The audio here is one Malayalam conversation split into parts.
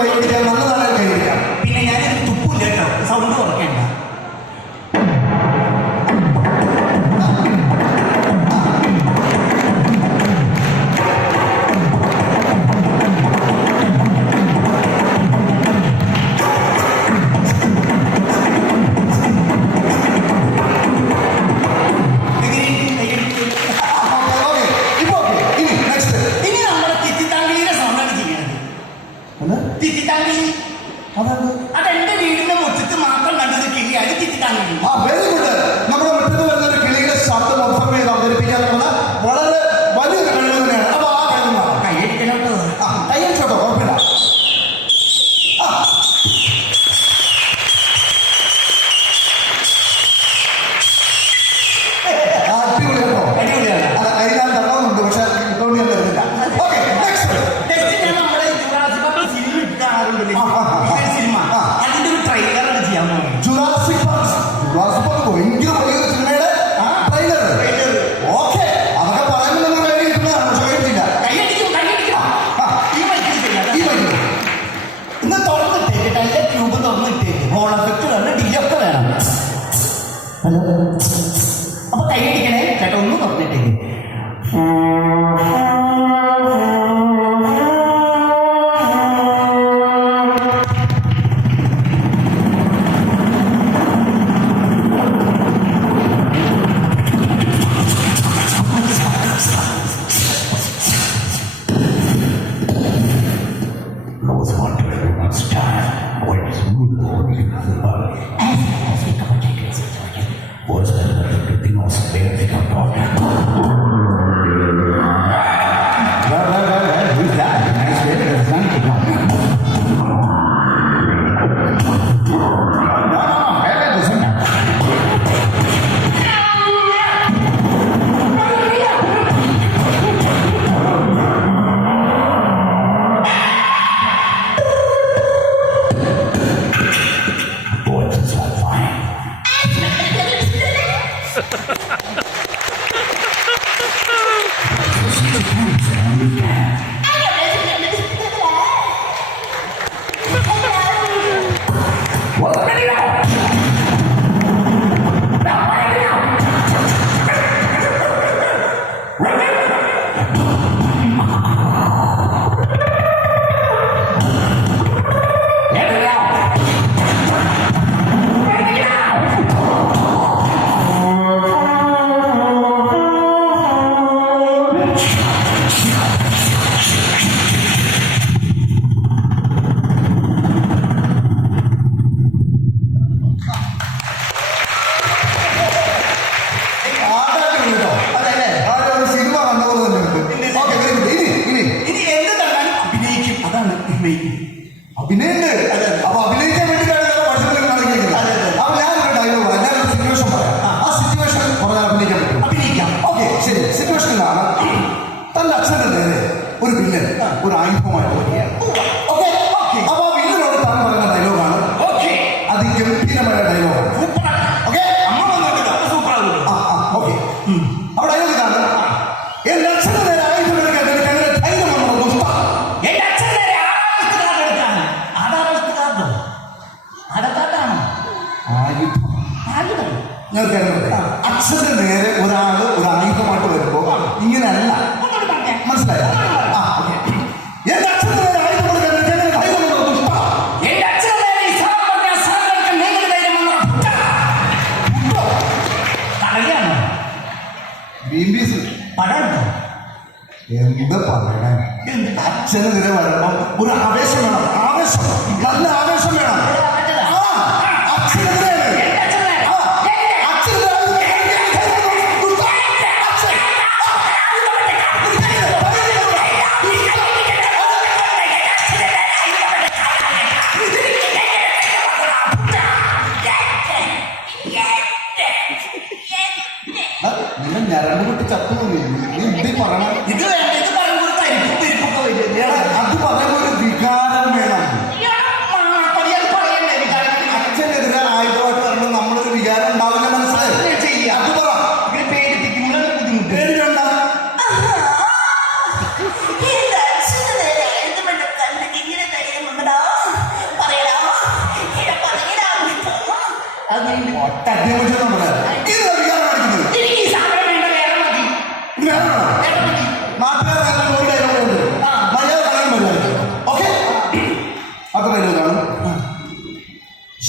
കൈപിടിക്കാം, നല്ലതാണ് കൈപിടിക്കാം. പിന്നെ ഞാനൊരു തുപ്പില്ല കേട്ടോ, സൗണ്ട് കുറയ്ക്കണ്ട. അതെന്റെ വീടിന്റെ മുറ്റത്ത് മാത്രം കണ്ടത് കിളിയാണ് തിത്തിത്താങ്കി. Very good. നമ്മുടെ മുറ്റത്ത് വരുന്ന ഒരു കിളിയുടെ ശബ്ദം ഒബ്സർവ് ചെയ്ത് അവതരിപ്പിക്കാൻ വളരെ വലിയൊരു കഴിവ് തന്നെയാണ്. അപ്പൊ ആ കഴിവ് കൈയടിക്കലോട്ടോ, കയ്യടിച്ചോട്ടോ, കുഴപ്പമില്ല. അടിപൊളിയാണോ? അടിപൊളിയാണ്. അത് കൈകാൻ തരണമുണ്ട്, പക്ഷെ കിട്ടോണ്ടിയാൻ തരുന്നില്ല. Okay, next. ഞാൻ നമ്മുടെ സിനിമ സിനിമ അതിന്റെ ഒരു ട്രെയിലറാണ് ചെയ്യാൻ പോകുന്നത്. ജുറാസിക് പാർക്ക് ഭയങ്കര വലിയൊരു സിനിമയുടെ ട്രെയിലർ. ഓക്കെ, അതൊക്കെ പറയുമ്പോൾ നമ്മൾ കൈ കിട്ടുന്നതാണ്, പക്ഷെ കഴിച്ചില്ല. ഇന്ന് തുറന്നിട്ടേക്ക്, അതിന്റെ ട്യൂബ് തുറന്നിട്ടേക്ക്. ഹോൾ എഫക്ട് വേണം, ഡി ഒക്കെ വേണം. അപ്പൊ കൈയടിക്കണേ ചേട്ടാ, ഒന്ന് തുറന്നിട്ടേക്ക്. അഭിനയുണ്ട്. അപ്പൊ അഭിനയിക്കാൻ വേണ്ടിയിട്ടാണ് പഠിച്ചത് കാണിക്കുന്നത്. അപ്പൊ ഞാനൊരു ഡയലോഗ് പറയാം, ഞാനൊരു സിറ്റുവേഷൻ പറയാം. ആ സിറ്റുവേഷൻ പറഞ്ഞാൽ അഭിനയിക്കാൻ പറ്റും. അഭിനയിക്കാം. ഓക്കെ, ശരി. സിറ്റുവേഷനിലാണ് തന്റെ അച്ഛന്റെ നേരെ ഒരു വില്ലൻ ഒരു ആയുധമായിട്ട് വരികയാണ്. അപ്പൊ ആ വില്ലനോട് താൻ പറയുന്ന ഡയലോഗാണ്. അതിഗംഭീരമായ ഡയലോഗാണ്. Okay, okay. അപ്പൊ ഡയലോഗ് ഇതാണ്: എന്റെ അച്ഛന്റെ നേരെ ആയുധം എടുക്കാൻ എനിക്ക് അങ്ങനെ ധൈര്യം വന്നോ ദുഷ്ട. അച്ഛന്റെ നേരെ ഒരാള് ഒരു ആയുധമായിട്ട് വരുമ്പോ ഇങ്ങനെയല്ല, മനസ്സിലായോ? എന്റെ അച്ഛന്റെ നേരെ ആയുധം കൊടുക്കാൻ എനിക്ക് അങ്ങനെ ധൈര്യം വന്നോ ദുഷ്ട. എന്താ പറയണേ? അച്ഛന് നേരെ വരുമ്പോ ഒരു ആവേശം വേണം, ആവേശം, നല്ല ആവേശം വേണം. നിങ്ങൾ ഞരമ്പ് കുട്ടി ചത്തുപോയി. നീ എന്തി പറയണ? ഇത് അത് പറയുമ്പോ ഒരു വികാരം വേണം. പറയണ്ടേ? അച്ഛൻ തട്ടിയമ്മച്ചെന്ന് പറയാം ഇത് വികാരം കാണിക്കുന്നത് എനിക്ക് ഈ സാധനം വേണ്ട, വേറെ മതി. ഇത് വേണോ വേറെ മതി. നാട്ടുകാരെല്ലാം ഒരു ഡയലോഗ് ഉണ്ട് മര്യാദ പറയാൻ മര്യാദ ഓക്കെ അത്ര ഡയലോഗാണ്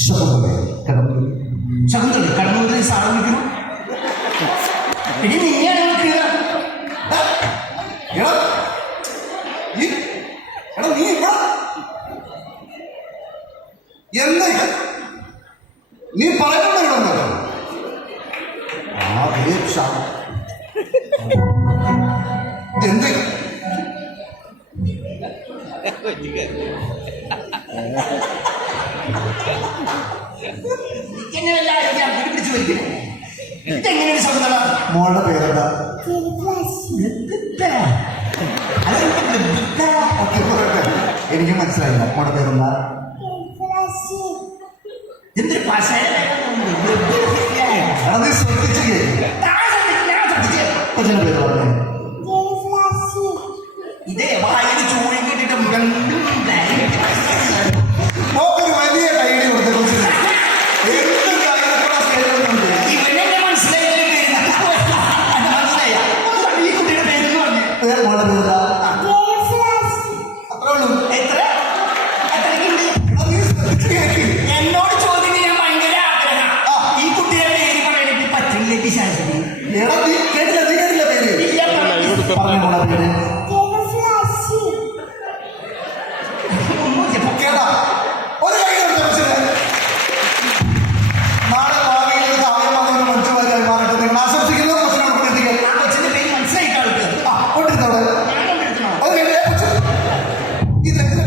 ശകുന്തള കടന്നു ശകുന്തള കടന്നൂരിൽ സാധനം വിളിക്കുന്നു. ഇനി നീയാണ് വിളിക്കുക. എടാ നീ ഇവിടെ എന്താ നീ പറയുന്നുണ്ടോ എന്ത് എങ്ങനെയല്ല പിടിച്ചു വരിക്കുന്നത്? ഇതെങ്ങനെയാണ് ശകുന്തള? മോളുടെ പേരെന്താ എനിക്ക് മനസ്സിലായില്ല മോളുടെ പേരെന്താ എന്തൊരു ഭാഷയുടെ എടാ നീ ശ്രദ്ധിച്ചു കേൾക്കും കൊച്ചിന്റെ പേര് പറഞ്ഞു ഇതേ വായിൽ ചൂടും കിട്ടിട്ട് നോക്കൊരു വലിയ കൈഡി കൊടുത്ത കൊച്ചിന് എന്ത് കാര്യത്തിലുള്ള ഇവനെന്നെ മനസ്സിലായി. മനസ്സിലായ ഈ കുട്ടിയുടെ പേരെന്ന് പറഞ്ഞു. മോളുടെ പേരെന്താ അത്രേ ഉള്ളൂ എത്ര എത്രയ്ക്കുണ്ട്? എടാ നീ ശ്രദ്ധിച്ചു കേൾക്ക് എന്നോട് ചോദ്യം ചെയ്യാൻ ഭയങ്കര ആഗ്രഹം. ഈ കുട്ടിയുടെ പേര് പറയാനായിട്ട് പറ്റില്ല. പിശാചിന് എടാ നീ കേട്ടില്ല നീ കേട്ടില്ല പേര് ഇല്ല. പറഞ്ഞ മോളുടെ പേര് കേട്ടാ ഒരു കൈ കൊടുത്ത കൊച്ചിന് നാളെ ഭാവിയിൽ ഒരു ആയമാകുന്ന മനുഷ്യമാരായി മാറട്ടെ നിങ്ങൾ ആശംസിക്കുന്നു കൊച്ചിനോട് കൊണ്ടെത്തിക്കാൻ ആ കൊച്ചിന്റെ പേര് മനസ്സിലായിട്ട് ആൾക്ക് ആ കൊണ്ടിരുന്നോടെ ഞാൻ കൊണ്ടിരുത്തണോ? അത് കഴിഞ്ഞ ഇത് എന്തിനാ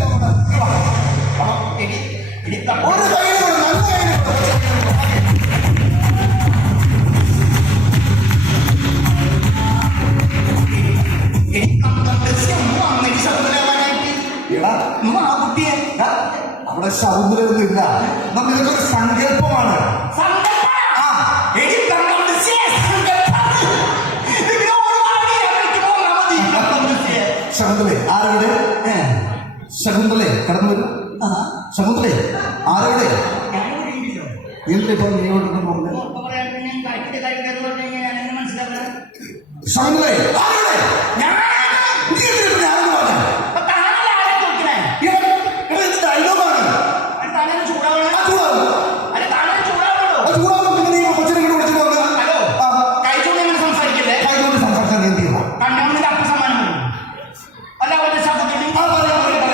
ഒരു കയ്യിൽ നല്ല കയ്യിൽ അവിടെ സൗന്ദര്യമൊന്നും ഇല്ല നമ്മൾ ഇതൊക്കെ ഒരു സങ്കല്പമാണ് ശകുന്തളെ ആരോടെ ശകുന്തളെ കടന്നു വരും ശകുന്തളെ ആരോടെ എന്തിപ്പോ നീയോട്ട് പറഞ്ഞു ശകുന്തളെ ആരോടെ നീ എന്തിനാ ഞാനെന്ന് പറഞ്ഞു ഡയലോഗാണ് ചൂടാവും പിന്നെ നീ കൊച്ചിനെ കൂടെ വിളിച്ചിട്ട് വന്ന് കൈകൊണ്ട് സംസാരിച്ചാൽ എന്ത് ചെയ്യുക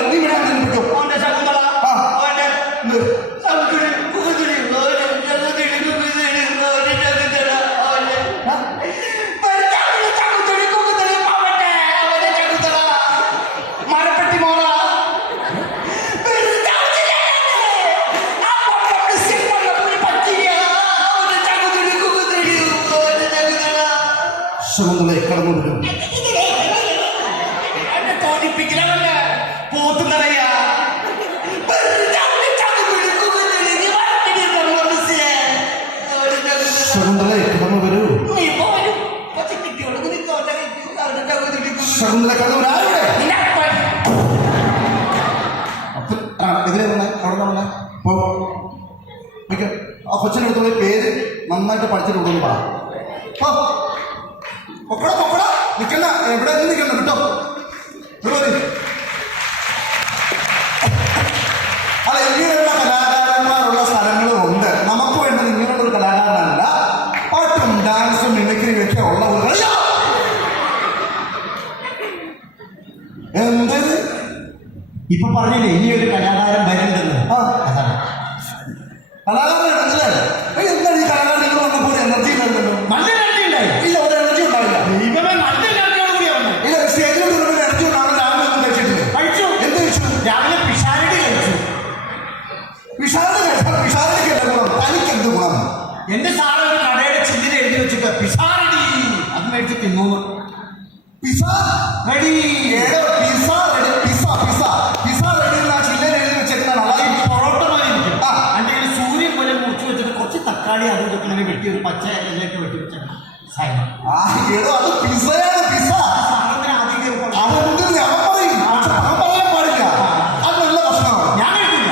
നീ ഇവിടെ വിളിക്കോ ശകുന്തളെ കടന്നു വരും ശകുന്തളെ കടന്നു വരൂ ശകുന്തളെ കടന്നു വരാ ഇതിലെ വന്നേ അവിടെ വന്നേ പോ ആ കൊച്ചിനടുത്തുള്ള പേര് നന്നായിട്ട് പഠിച്ചിട്ട് കൊണ്ടു പറ പൊക്കട പൊക്കട നിൽക്കണ്ട എവിടെ നിൽക്കണ്ട കേട്ടോ അല്ല ഇങ്ങനെയുള്ള കലാകാരന്മാരുള്ള സ്ഥലങ്ങളും ഉണ്ട് നമുക്ക് വേണ്ടത് ഇങ്ങനെയുള്ള ഒരു കലാകാരനല്ല പാട്ടും ഡാൻസും മിമിക്രിയും ഒക്കെ ഉള്ള ഒരു കളിയാ എന്ത് ഇപ്പൊ പറഞ്ഞില്ലേ ഇനി ഒരു കലാകാരൻ വരുന്നതെന്ന് കലാകാരൻ മനസ്സിലായി എന്താണ് ഈ കലാകാരൻ നിങ്ങൾ വന്നപ്പോൾ എനർജി ഉണ്ടായിരുന്നല്ലോ നല്ല എനർജി ഉണ്ടായി. ഇല്ല ഒരു എനർജി ഉണ്ടാവില്ല ദൈവമേ നല്ല എനർജിയോട് കൂടി വന്നു. ഇല്ല സ്റ്റേജിൽ എനർജി ഉണ്ടാകുന്ന രാവിലെ ഒന്നും കഴിച്ചിട്ടില്ലേ കഴിച്ചു. എന്ത് കഴിച്ചു രാവിലെ പിഷാരടി കഴിച്ചു. വിശാലത കഴിച്ചാൽ വിശാലതയ്ക്ക് എന്താ ഗുണം തനിക്ക് എന്ത് ഗുണം എന്റെ സാറ് ഒരു കടയുടെ ചില്ലിൽ എഴുതി വെച്ചിട്ട് പിഷാരടി അത് മേടിച്ച് തിന്നു. Pizza ready pizza ready pizza pizza pizza ready എന്നാ ചില്ലയിൽ എഴുതി വെച്ചേക്കുന്നതാണ് അതായത് പൊറോട്ട മായിരിക്കും. അല്ലെങ്കിൽ സൂര്യൻ പോലെ മുറിച്ച് വെച്ചിട്ട് കുറച്ച് തക്കാളി അതും ഇതൊക്കെ ഇങ്ങനെ വെട്ടി ഒരു പച്ച ഇലയിട്ട് വെട്ടി വെച്ച സാധനം. ഏതോ അത് പിസയാണ് പിസ സാധനത്തിന് ആദ്യം കേൾക്കുമ്പോൾ അതെന്ത് ഞാൻ പറയും ഞാൻ പറയാൻ പാടില്ല അത് നല്ല ഭക്ഷണമാണ് ഞാൻ കഴിക്കില്ല.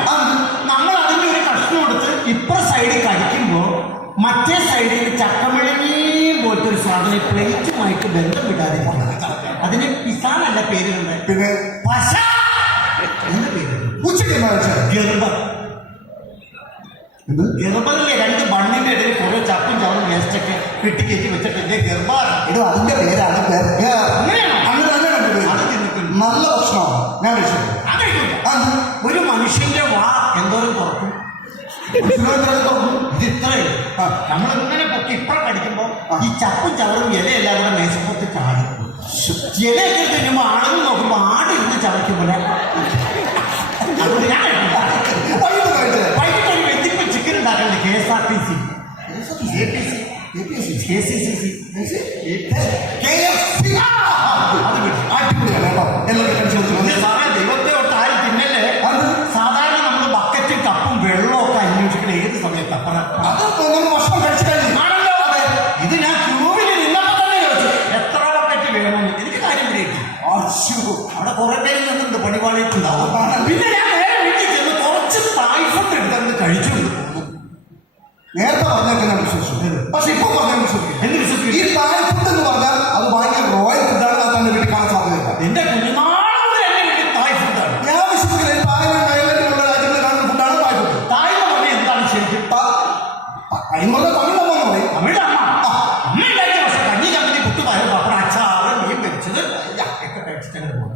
നമ്മൾ അതിന്റെ ഒരു കഷ്ണം എടുത്ത് ഇപ്പുറ സൈഡിൽ കഴിക്കുമ്പോ സൈഡിൽ ചക്കമിഴങ്ങിയും പോലത്തെ ഒരു സാധനം പ്ലേറ്റുമായിട്ട് ബന്ധം വിടാതിരിക്കുന്നത്. അതിന് പിസാനല്ല പേരുണ്ട്, പിന്നെ പശ എന്ന പേര്. ഉച്ചയ്ക്ക് എന്നാ വെച്ചാൽ ഗർഭം. ഗർഭറിലെ രണ്ട് ബണ്ണിന്റെ ഇടയിൽ കുറെ ചപ്പും ചവറും വേസ്റ്റൊക്കെ കെട്ടിക്കയറ്റി വെച്ചിട്ടുണ്ട്. ഗർഭാർ ഇത് അതിന്റെ പേരാണ് അങ്ങനെയാണോ? അങ്ങനെ തന്നെയാണ് പേര്. അത് തിന്നിട്ടുണ്ട്. നല്ല ഭക്ഷണമാണ് ഞാൻ കഴിച്ചത്. ഒരു മനുഷ്യന്റെ വാ എന്തോരം തുറക്കും? ഇതിത്രയും നമ്മളിങ്ങനെ പൊക്കി ഇപ്പഴം കടിക്കുമ്പോ ഈ ചപ്പും ചവറും ഇലയെല്ലാം കൂടെ മേശപ്പുറത്ത് ചാടും. ഇലയൊക്കെ തിന്നുമ്പോ ആളുകൾ നോക്കുമ്പോ ആട് ഇരുന്ന് ചവയ്ക്കുമ്പോൾ അതുകൊണ്ട് ഞാൻ വൈകിട്ട് ഒരു വെജിപ്പ് ചിക്കൻ ഉണ്ടാക്കണ്ടേ? KSRTC, KCCC, KFC. അത് വിട്ടു. അടിപൊളിയാണ് കേട്ടോ. എല്ലാവരും കഴിച്ചു. സാറേ ദൈവത്തെ ഒട്ട് ആരും തിന്നല്ലേ. സാധാരണ നമ്മൾ ബക്കറ്റും കപ്പും വെള്ളവും ഒക്കെ അന്വേഷിക്കണം ഏത് സമയത്ത്. അപ്പുറം അത് നമ്മൾ ഭക്ഷണം കഴിച്ചു കഴിഞ്ഞു. ആണല്ലോ. ഇത് ഞാൻ ക്യൂവിൽ നിന്നപ്പോ തന്നെ ചോദിച്ചു എത്ര ബക്കറ്റ് വേണമെന്ന്. എനിക്ക് കാര്യം പിടികിട്ടി. അവിടെ കുറെ പേര് നിന്നുണ്ട്, പണിപാടിയിട്ടുണ്ടാവും. പിന്നെ ഞാൻ നേരെ വീട്ടിൽ ചെന്ന് കുറച്ച് തായ്ഫത്ത് എടുത്തെന്ന് കഴിച്ചു. നേരത്തെ പറഞ്ഞൊക്കെ ഞാൻ വിശ്വസിച്ചു, പക്ഷെ ഇപ്പൊ പറഞ്ഞാൽ വിശ്വസിക്കും. എന്ത് വിശ്വസിക്കും? ഈ തായ് ഫുഡ് എന്ന് പറഞ്ഞാൽ അത് ഭയങ്കര റോയൽ ഫുഡാണ്. അത് തന്നെ വീട്ടിൽ കാണാൻ സാധ്യതയില്ല. എന്റെ കുഞ്ഞുനാളുടെ എന്നെ വീട്ടിൽ തായ് ഫുഡാണ്. ഞാൻ വിശ്വസിക്കുന്നത് തായ്ലൻഡ് തായ്ലൻഡിലുള്ള രാജ്യങ്ങളിൽ കാണുന്ന ഫുഡാണ് തായ് ഫുഡ്. തായ് എന്ന് പറഞ്ഞാൽ എന്താണ് ശരിക്കും? അതിനുള്ള തമിഴ് അമ്മ എന്ന് പറയും. തമിഴ് അമ്മ അമ്മ ഉണ്ടാക്കിയ പക്ഷെ കഞ്ഞി കമ്പനി പുട്ടുപാലും പപ്പടം അച്ചാറ് മീൻ വെച്ചത് ഒക്കെ കഴിച്ചിട്ട് പോകും.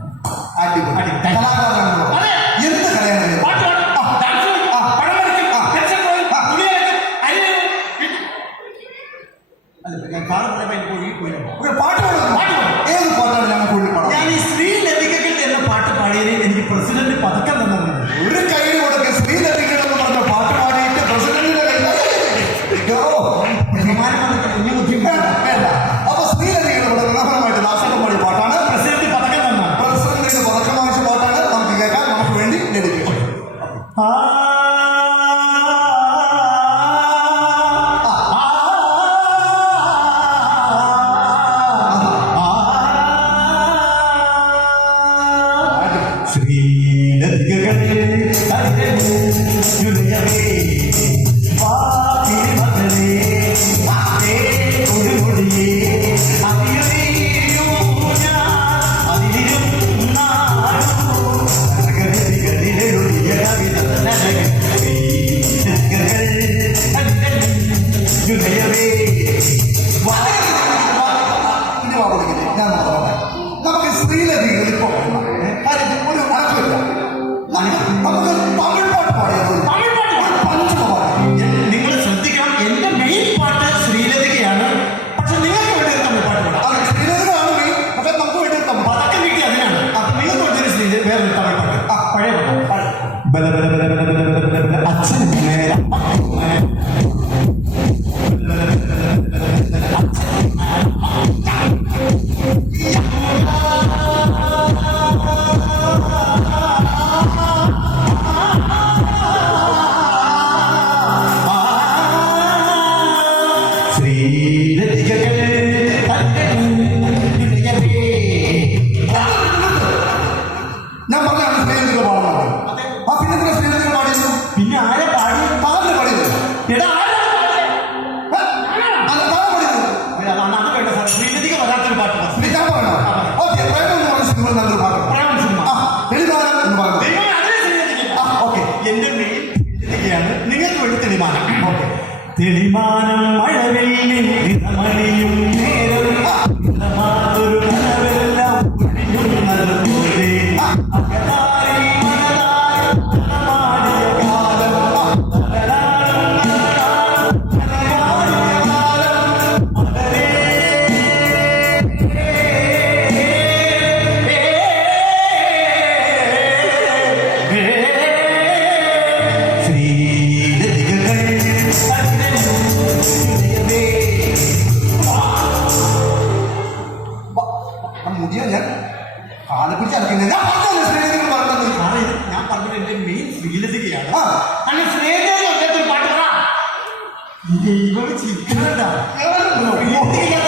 അടിപൊളി കലാകാരനാണ്. അതെ. എന്ത് കലയാണ്? പാട്ട് പാടും, ഡാൻസ് കളിക്കും, പഴം വരയ്ക്കും, പെൻസിൽ ഡ്രോയിങ്, തുണി വരയ്ക്കും, അരി വരയ്ക്കും. ഞാൻ കാറ് പറയുമ്പോൾ എനിക്ക് പോയി ഒരു പാട്ട് പാടുന്നു. ഏത് പാട്ടാണ് ഞങ്ങൾ കൂടുതൽ പാടാം? ഞാൻ ഈ സ്ത്രീ ലതികകൾ എന്ന പാട്ട് പാടിയതിൽ എനിക്ക് പ്രസിഡന്റ് പതക്കം തന്നത്. ഒരു കൈ കൊടുക്കെ ശ്രീലതികൾ എന്ന് പറഞ്ഞ പാട്ട് പാടിയിട്ട് പ്രസിഡന്റിന്റെ കയ്യിൽ കുഞ്ഞു ബുദ്ധിമുട്ടാണ്. അപ്പൊ ശ്രീലതികൾ ഇവിടെ മനോഹരമായിട്ട് ദാസകം പാടിയ പാട്ടാണ്. പ്രസിഡന്റ് പതക്കം തന്നാണ്. പ്രസിഡന്റിന് പതക്കം വാങ്ങിച്ച പാട്ടാണ്. നമുക്ക് കേൾക്കാൻ നമുക്ക് വേണ്ടി ലഭിക്കും. നമുക്ക് ശ്രീലതികൾ ഇപ്പൊ ഒരു അടക്കമില്ല. നമുക്ക് തമിഴ് പാട്ട് പാടിയത് പഞ്ചമ പാട്ട്. നിങ്ങൾ ശ്രദ്ധിക്കണം, എന്റെ മെയിൻ പാട്ട് ശ്രീലതികയാണ്. പക്ഷെ നിങ്ങൾക്ക് വേണ്ടി ഒരു തമിഴ് പാട്ട് പാടാം. അത് ശ്രീലതികളാണ് മെയിൻ. പക്ഷെ നമുക്ക് വേണ്ടി തമിഴ് പതക്കം കിട്ടി അതിനാണ്. അപ്പൊ നിങ്ങൾക്ക് വേണ്ടി ഒരു വേറൊരു തമിഴ് പാട്ട്. പഴയ പാട്ട്. അച്ഛൻ നേരം ഞാൻ പറഞ്ഞാണ് ശ്രീലതികൾ പാടുന്നത്. ആ പിന്നെ ശ്രീലതികൾ പാടിയത് പിന്നെ ആരെ പാടി? താങ്കൾ പാടിയത്. എടാ ആരാ പാടിയത്? അത് താങ്കൾ പാടിയത്. അത് വേണ്ട സാർ, ശ്രീലതിക വരാത്തൊരു പാട്ട്. ഞാൻ പറയണോ? ഓക്കെ, പ്രേമം എന്ന് പറഞ്ഞ സിനിമ നല്ലൊരു പാട്ട്. പ്രേമം സിനിമ. തെളിവാനം എന്ന് പറയുന്നത്. ഓക്കെ, എന്റെ മെയിൻ ശ്രീലതികയാണ്. നിങ്ങൾക്ക് വേണ്ടി തെളിമാനം. ഓക്കെ. തെളിമാനം മഴവെള്ളിൽ നിറമണിയും നേരം ഒരു കനവെല്ലാം ഒഴിയുന്നത് പോലെ അകതാരിൽ മനതാരം നടമാടിയ കാലം മുടിയ ഞാൻ കാലെ പിടിച്ച് അടക്കുന്നത്. ഞാൻ പറഞ്ഞത് ശ്രീലതികൾ പറഞ്ഞത്. ഞാൻ പറഞ്ഞത് എന്റെ മെയിൻ ശ്രീലതികയാണ്. ആ അങ്ങനെ ശ്രീലതിക പാട്ട് പറ. ഇവര് ചിരിക്കുന്നുണ്ടാ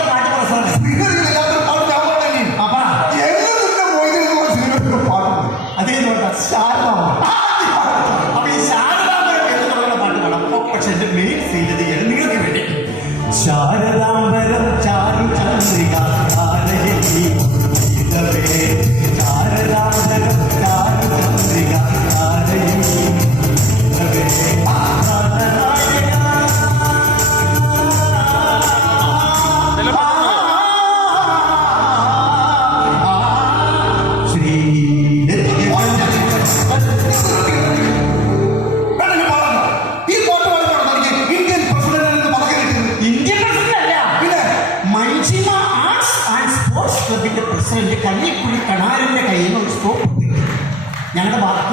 പാട്ട് പ്രസാദം. ശ്രീലതികളില്ലാത്തൊരു പാട്ട് ഞാൻ പറഞ്ഞു. അപ്പാ എങ്ങനെ പോയതിനുള്ള ശ്രീലതികൾ പാട്ടുണ്ട്. അതേ ശാരദാമ. അപ്പൊ ഈ ശാരദാമ എന്ന് പറയുന്ന പാട്ട് പാടാം. പക്ഷെ എന്റെ മെയിൻ ശ്രീലതികയാണ് നിങ്ങൾക്ക് വേണ്ടി.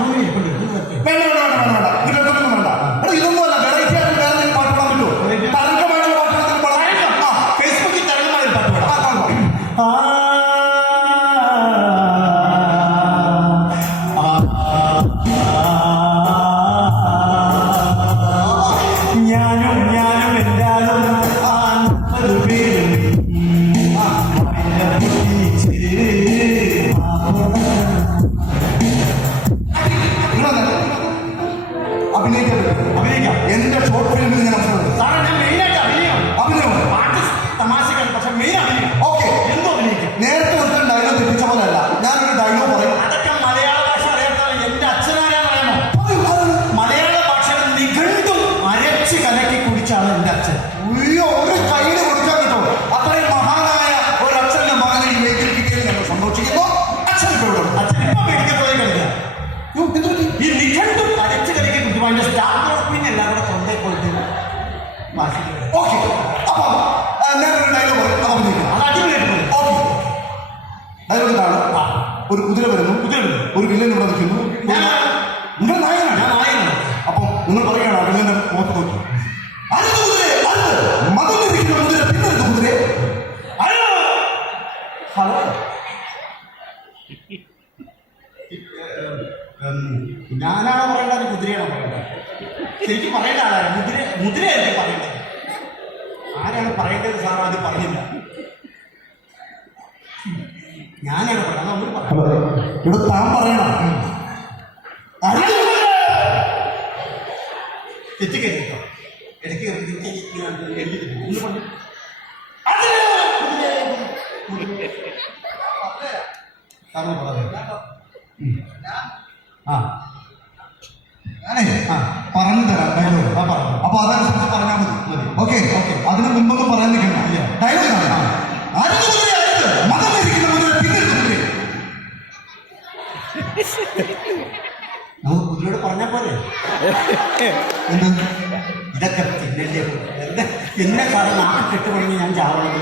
ബാത്റൂമിൽ ഇരിപ്പുണ്ട് വേണ്ട വേണ്ട വേണ്ട വേണ്ട വേണ്ട ഇതിലൊന്നും വേണ്ട. എടാ, ഇതൊന്നും അല്ല, വെറൈറ്റി ആയിട്ട് വേറെ എന്തെങ്കിലും പാട്ട് പാടാൻ പറ്റുമോ? തരംഗമായിട്ടുള്ള പാട്ട് എന്തെങ്കിലും പാടാൻ? ഫേസ്ബുക്കിൽ തരംഗമായ ഒരു പാട്ട് പാടാം. ഞാനും എല്ലാരും അഭിനയിക്കാൻ പറ്റും. അഭിനയിക്കാം. എന്റെ ഷോർട്ട് ഫിലിമിൽ ഞാൻ മനസ്സിലാക്കുന്നത് സാറേ ഞാൻ മെയിനായിട്ട് അഭിനയം അഭിനയം. പാട്ട് തമാശക്കാണ്, പക്ഷെ മെയിൻ അഭിനയം. ഓക്കെ, എന്തോ അഭിനയിക്കാം. നേരത്തെ ഒരുത്തൻ ഡയലോഗ് തെറ്റിച്ച പോലെ അല്ല, ഞാനൊരു ഡയലോഗ് പറയും. അതൊക്കെ മലയാള ഭാഷ അറിയാത്തവർ എന്റെ അച്ഛനാരാന്ന് പറയാമോ? മലയാള ഭാഷയുടെ നിഘണ്ടും അരച്ച് കലക്കി കുടിച്ചാണ് എന്റെ അച്ഛൻ. അയ്യോ, ഒരു കൈയ്യിൽ കൊടുക്കാൻ കിട്ടും. അത്രയും മഹാനായ ഒരു അച്ഛന്റെ മകനെ ഈ വേദിയിൽ കിട്ടിയതിൽ ഞങ്ങൾ സന്തോഷിക്കുന്നു. അച്ഛൻ ഇപ്പോൾ ഇവിടെ ഉണ്ട്. അച്ഛൻ ഇപ്പൊ മെഡിക്കൽ കോളേജ് കളിക്കാം. യ്യോ, എന്ത് പറ്റി? ഈ നിഘണ്ടും അരച്ച് കലക്കി കുടിച്ചു അതിന്റെ സ്റ്റാഫ് പിന്നെ എല്ലാം കൂടെ തൊണ്ടേ പോയിട്ട് ഭാഷയ്ക്ക് ഓക്കെ, അപ്പൊ ഞാനൊരു ഡയലോഗ് പറയും, അത് അഭിനയിക്കണം. അത് അടിപൊളിയായിട്ട് പോയി. ഓക്കെ, ഡയലോഗ് ഇതാണ്. ഒരു കുതിര വരുന്നു, ഒരു വില്ലൻ ഇവിടെ നിൽക്കുന്നു. നിങ്ങൾ നായകനാണ്. ഞാൻ നായകനാണ്. അപ്പം നിങ്ങൾ പറയുകയാണ് ആ വില്ലന്റെ മുഖത്ത് നോക്കി, അരുത് കുതിരേ, അരുത്, മതമിരിക്കുന്ന കുതിര പിന്നെടുത്ത് കുതിരേ. അയ്യോ! ഹലോ. ഞാനാണോ പറയേണ്ടത്, കുതിരയാണോ പറയേണ്ടത്? ശരിക്കും പറയേണ്ട ആളാണ് മുദ്രയായിരിക്കും പറയേണ്ടത്. ആരാണ് പറയേണ്ടത് സാർ? അത് പറഞ്ഞില്ല. ഞാനാണ് പറയുന്നത്. നമ്മൾ പറയാം. ഇവിടെ താൻ പറയണം. തെറ്റിക്കരുതോ? ഇടയ്ക്ക് എഴുതി ഒന്ന് പറഞ്ഞു. സാറിന് പറഞ്ഞു. ആ ഞാനേ പറഞ്ഞു തരാം ഡയലോഗ്. അപ്പൊ അതനുസരിച്ച് പറഞ്ഞാൽ മതി. ഓക്കെ ഓക്കെ, അതിന് മുമ്പൊന്നും പറയാൻ നിൽക്കണ്ട. ഡയലോഗ് അരുത് കുതിരേ, അരുത്, മതമിരിക്കുന്ന കുതിര പിന്നെടുത്ത് കുതിരേ. നമുക്ക് കുതിരയോട് പറഞ്ഞാൽ പോലെ എന്ത്? ഇതൊക്കെ പിന്നല്ലേ എന്നെ സാറ് നാട്ടിൽ കെട്ടുപണിഞ്ഞ് ഞാൻ ചാവണം.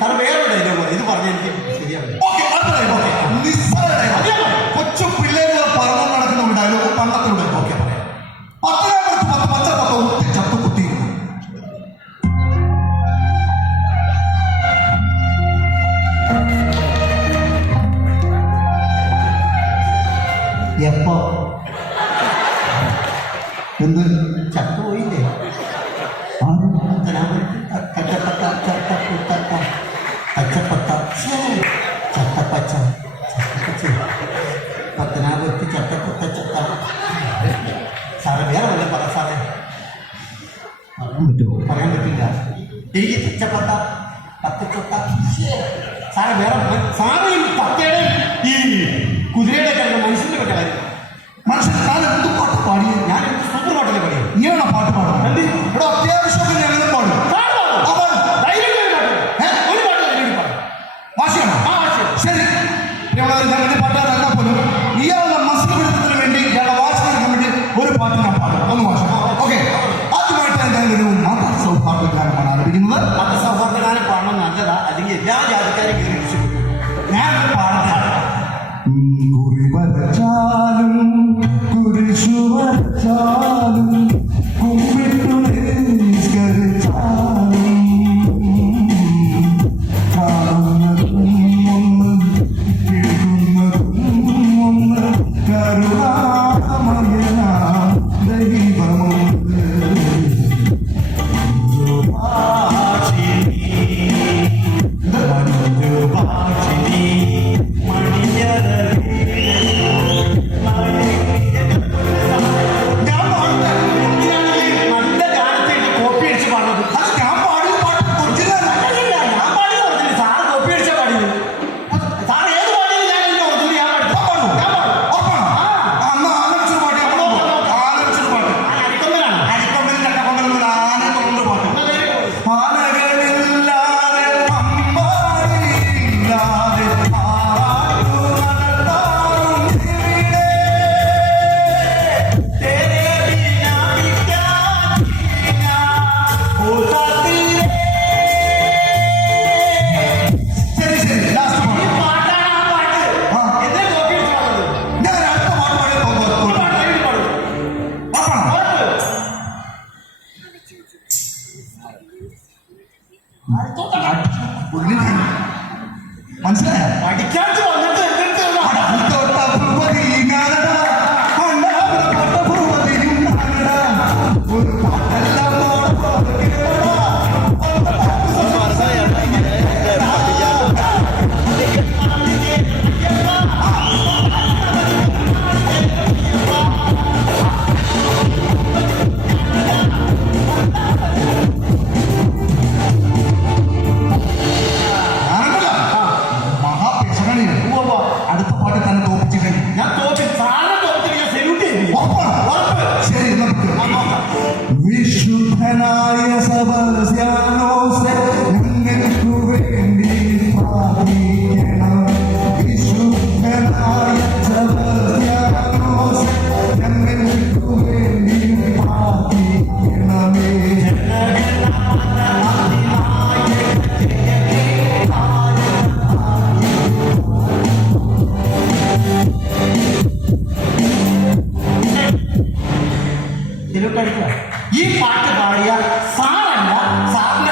സാറ് വേറെ ഡയലോഗ് ഇത് പറഞ്ഞ എനിക്ക് ശരിയാവില്ല. ഓക്കെ, അടുത്ത ഡയലോഗ്. നിസ്സാര ഡയലോഗ്. കൊച്ചു പിള്ളേരുകൾ പറഞ്ഞു നടക്കുന്ന ഒരു ഡയലോഗ് പണ്ടത്തിലൂടെ. ഓക്കെ, പറയാം. പത്തനാപുരത്ത് 10 പച്ചത്തത്ത ഉത്തി ചത്തു കുത്തിയിരുന്നു. എപ്പോ എന്ത്? ചത്തുപോയില്ലേ? പത്തനാപുരത്ത് ചത്തപ്പത്ത ചത്ത. സാറേ വേറെ വല്ല പറ സാറേ. പറയാൻ പറ്റുമോ? പറയാൻ പറ്റില്ല. എനിക്ക് ചച്ചപ്പത്ത പത്തച്ചൊത്ത. സാറേ വേറെ സാറ് ഈ തത്തയുടെയും ഈ കുതിരയുടെ കാര്യം മനുഷ്യന്റെ ഒക്കെ കാര്യം. മനുഷ്യൻ താൻ എന്ത് പാട്ട് പാടി? ഞാൻ സൂപ്പർ പാട്ടിലെ പാടിയത്. ഇങ്ങനെയാണോ പാട്ട് പാടുന്നത്? ഇവിടെ അത്യാവശ്യമൊക്കെ ഞങ്ങളും പാടും. വാശിയാണോ? ശരി, ഞങ്ങളുടെ പാട്ടുകാരല്ല പോലും ഇയാളുടെ മസിൽ പിടുത്തത്തിന് വേണ്ടി, ഇയാളുടെ വാശി എടുക്കാൻ വേണ്ടി ഒരു പാട്ട് ഞാൻ പാടും. ഒന്ന് വാശി. ഓക്കെ, ആദ്യമായിട്ട് ഞാൻ ഒരു മതസൗഹാർദ്ദ ഗാനമാണ് ആരംഭിക്കുന്നത്. മതസൗഹാർദ്ദ ഗാനം പാടണം നല്ലതാ, അല്ലെങ്കിൽ എല്ലാ ജാതിക്കാരും കയറി ഇടിച്ചു. ഞാൻ പാടുന്നതാണ്. കുറി വരച്ചാലും സല്യൂട്ട് അടിക്കുക. ഈ പാട്ട് പാടിയ സാറല്ല സാറിന്